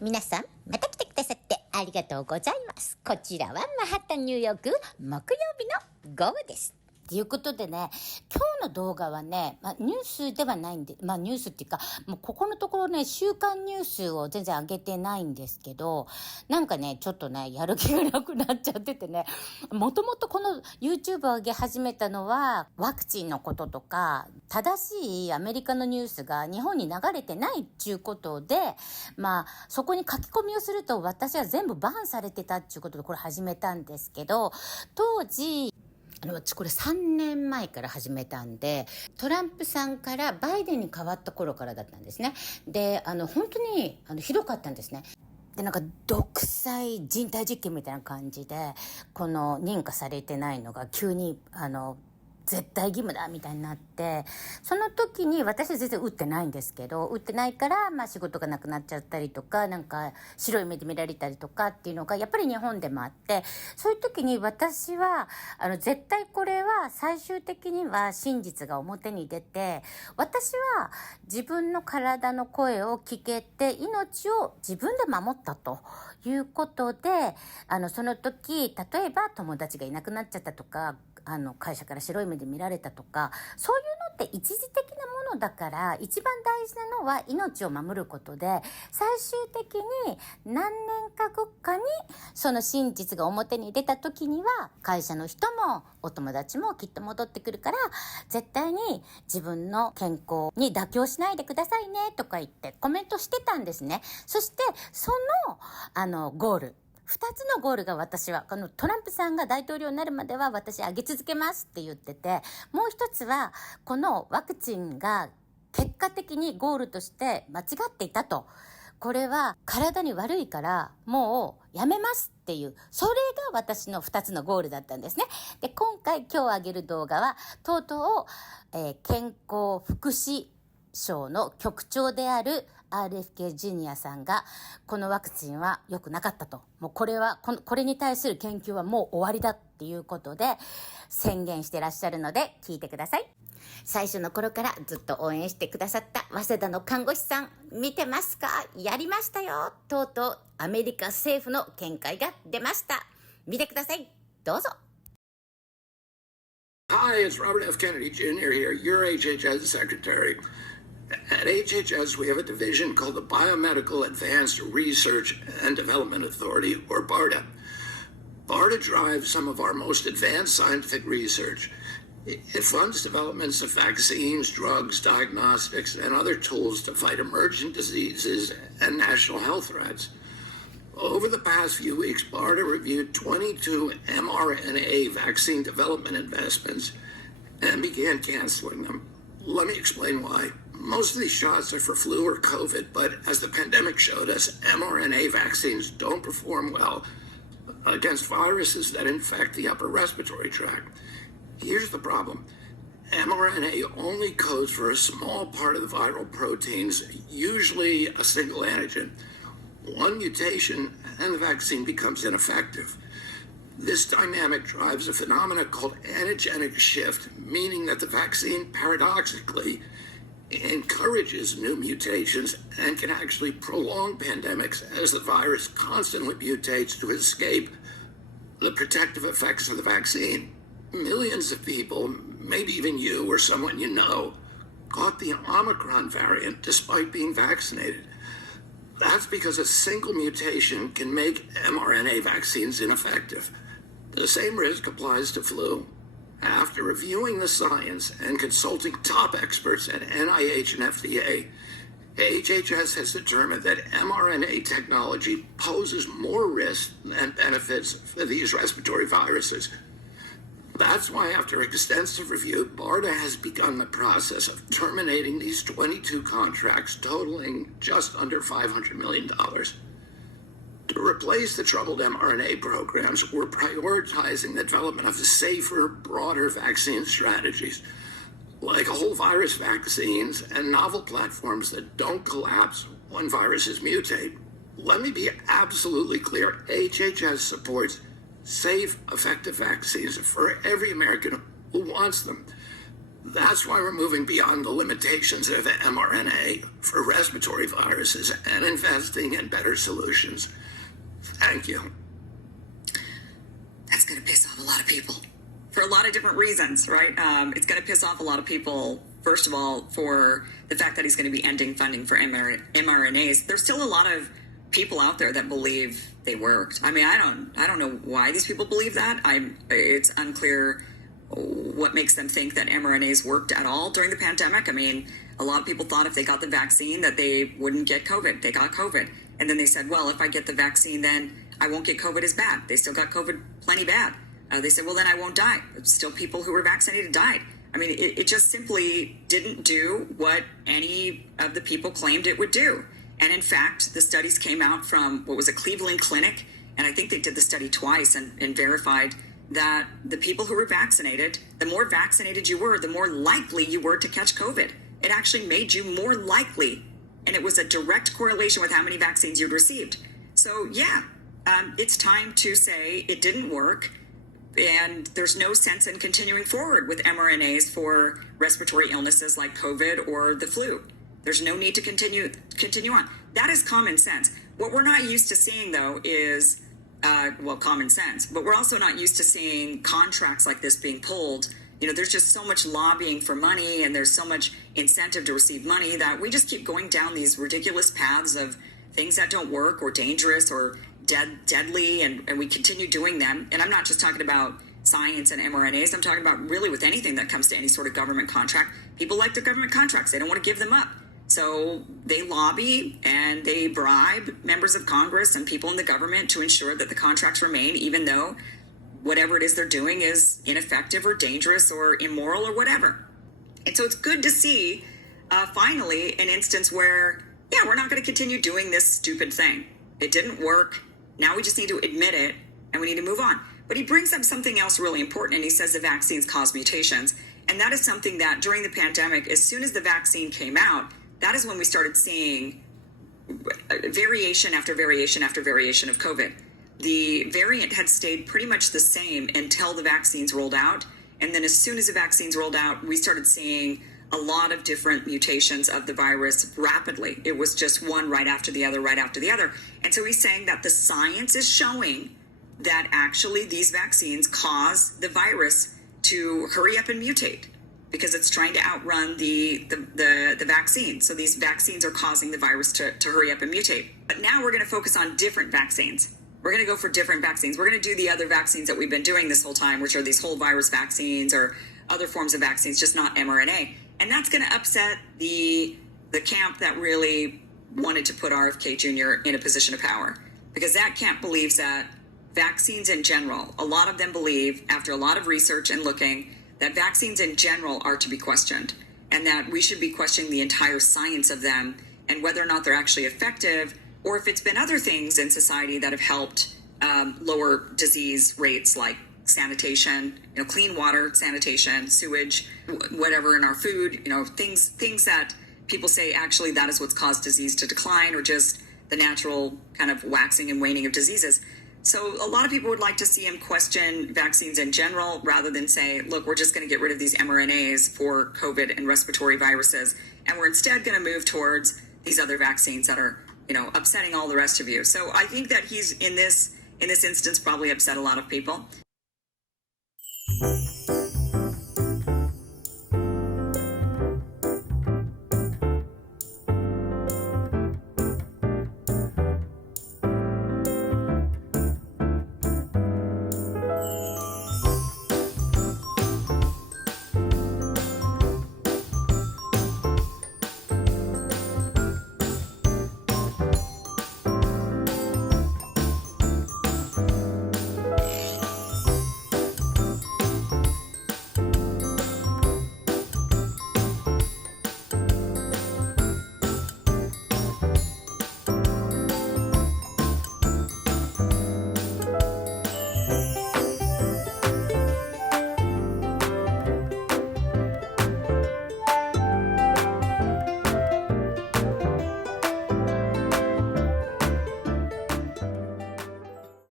皆さん、また来てくださってありがとうございます。こちらはマハッタンニューヨーク木曜日の午後です。ということでね、今日の動画はね、ニュースではないんで、ニュースっていうか、もうここのところね、週刊ニュースを全然上げてないんですけど、なんかね、ちょっとね、やる気がなくなっちゃっててね、もともとこの YouTube を上げ始めたのは、ワクチンのこととか、正しいアメリカのニュースが日本に流れてないっていうことで、そこに書き込みをすると私は全部バンされてたっていうことでこれ始めたんですけど、当時、これ3年前から始めたんで、トランプさんからバイデンに変わった頃からだったんですね。で、本当に、ひどかったんですね。で、なんか、独裁人体実験みたいな感じで、この認可されてないのが急に、絶対義務だみたいになって、その時に私は全然打ってないんですけど、打ってないから、仕事がなくなっちゃったりとか、なんか白い目で見られたりとかっていうのがやっぱり日本でもあって、そういう時に私は、絶対これは最終的には真実が表に出て、私は自分の体の声を聞けて命を自分で守ったということで、その時、例えば友達がいなくなっちゃったとか、会社から白い目で見られたとか、そういうのって一時的なものだから、一番大事なのは命を守ることで、最終的に何年か後かにその真実が表に出た時には、会社の人もお友達もきっと戻ってくるから、絶対に自分の健康に妥協しないでくださいねとか言ってコメントしてたんですね。そしてそのゴール、二つのゴールが私は、このトランプさんが大統領になるまでは私上げ続けますって言ってて、もう一つは、このワクチンが結果的にゴールとして間違っていたと。これは体に悪いからもうやめますっていう、それが私の二つのゴールだったんですね。で、今日上げる動画は、とうとう、健康福祉省の局長である RFK ジュニアさんが、このワクチンは良くなかったと。もうこれに対する研究はもう終わりだっていうことで宣言してらっしゃるので聞いてください。最初の頃からずっと応援してくださった早稲田の看護師さん、見てますか？やりましたよ。とうとうアメリカ政府の見解が出ました。見てください。どうぞ。Hi, it's Robert F. Kennedy Jr. here, your HHS secretary. At HHS, we have a division called the Biomedical Advanced Research and Development Authority, or BARDA. BARDA drives some of our most advanced scientific research. It funds developments of vaccines, drugs, diagnostics, and other tools to fight emergent diseases and national health threats. Over the past few weeks, BARDA reviewed 22 mRNA vaccine development investments and began canceling them. Let me explain why. Most of these shots are for flu or COVID, but as the pandemic showed us, mRNA vaccines don't perform well against viruses that infect the upper respiratory tract. Here's the problem. mRNA only codes for a small part of the viral proteins, usually a single antigen. One mutation and the vaccine becomes ineffective. This dynamic drives a phenomenon called antigenic shift, meaning that the vaccine paradoxically encourages new mutations and can actually prolong pandemics as the virus constantly mutates to escape the protective effects of the vaccine. Millions of people, maybe even you or someone you know, caught the Omicron variant despite being vaccinated. That's because a single mutation can make mRNA vaccines ineffective. The same risk applies to flu. After reviewing the science and consulting top experts at NIH and FDA, HHS has determined that mRNA technology poses more risks than benefits for these respiratory viruses. That's why, after extensive review, BARDA has begun the process of terminating these 22 contracts totaling just under $500 million. To replace the troubled mRNA programs, we're prioritizing the development of safer, broader vaccine strategies, like whole virus vaccines and novel platforms that don't collapse when viruses mutate. Let me be absolutely clear. HHS supports safe, effective vaccines for every American who wants them. That's why we're moving beyond the limitations of mRNA for respiratory viruses and investing in better solutions. Thank you. That's going to piss off a lot of people for a lot of different reasons, right? It's going to piss off a lot of people, first of all, for the fact that he's going to be ending funding for mRNAs. There's still a lot of people out there that believe they worked. I mean, I don't know why these people believe that. It's unclear what makes them think that mRNAs worked at all during the pandemic. I mean, a lot of people thought if they got the vaccine that they wouldn't get COVID. They got COVID. And then they said, well, if I get the vaccine, then I won't get COVID as bad. They still got COVID plenty bad. They said, well, then I won't die. Still people who were vaccinated died. I mean, it just simply didn't do what any of the people claimed it would do. And in fact, the studies came out from what was a Cleveland clinic, and I think they did the study twice and verified that the people who were vaccinated, the more vaccinated you were, the more likely you were to catch COVID. It actually made you more likely, and it was a direct correlation with how many vaccines you'd received. So yeah, it's time to say it didn't work, and there's no sense in continuing forward with mRNAs for respiratory illnesses like COVID or the flu. There's no need to continue on. That is common sense. What we're not used to seeing, though, is common sense, but we're also not used to seeing contracts like this being pulled. You know, there's just so much lobbying for money and there's so much incentive to receive money that we just keep going down these ridiculous paths of things that don't work or dangerous or deadly, and we continue doing them. And I'm not just talking about science and mRNAs. I'm talking about really with anything that comes to any sort of government contract. People like their government contracts. They don't want to give them up. So they lobby and they bribe members of Congress and people in the government to ensure that the contracts remain, even though whatever it is they're doing is ineffective or dangerous or immoral or whatever. And so it's good to see, finally, an instance where, yeah, we're not going to continue doing this stupid thing. It didn't work. Now we just need to admit it and we need to move on. But he brings up something else really important, and he says the vaccines cause mutations. And that is something that during the pandemic, as soon as the vaccine came out, that is when we started seeing variation after variation after variation of COVID. The variant had stayed pretty much the same until the vaccines rolled out. And then as soon as the vaccines rolled out, we started seeing a lot of different mutations of the virus rapidly. It was just one right after the other, right after the other. And so he's saying that the science is showing that actually these vaccines cause the virus to hurry up and mutate, because it's trying to outrun the vaccine. So these vaccines are causing the virus to hurry up and mutate. But now we're going to focus on different vaccines. We're going to go for different vaccines. We're going to do the other vaccines that we've been doing this whole time, which are these whole virus vaccines or other forms of vaccines, just not mRNA. And that's going to upset the camp that really wanted to put RFK Jr. in a position of power, because that camp believes that vaccines in general, a lot of them believe, after a lot of research and looking, that vaccines in general are to be questioned, and that we should be questioning the entire science of them and whether or not they're actually effective, or if it's been other things in society that have helped lower disease rates, like sanitation, clean water, sanitation, sewage, whatever in our food, things that people say actually that is what's caused disease to decline, or just the natural kind of waxing and waning of diseases. So a lot of people would like to see him question vaccines in general, rather than say, look, we're just going to get rid of these mRNAs for COVID and respiratory viruses, and we're instead going to move towards these other vaccines that are, upsetting all the rest of you. So I think that he's in this instance probably upset a lot of people.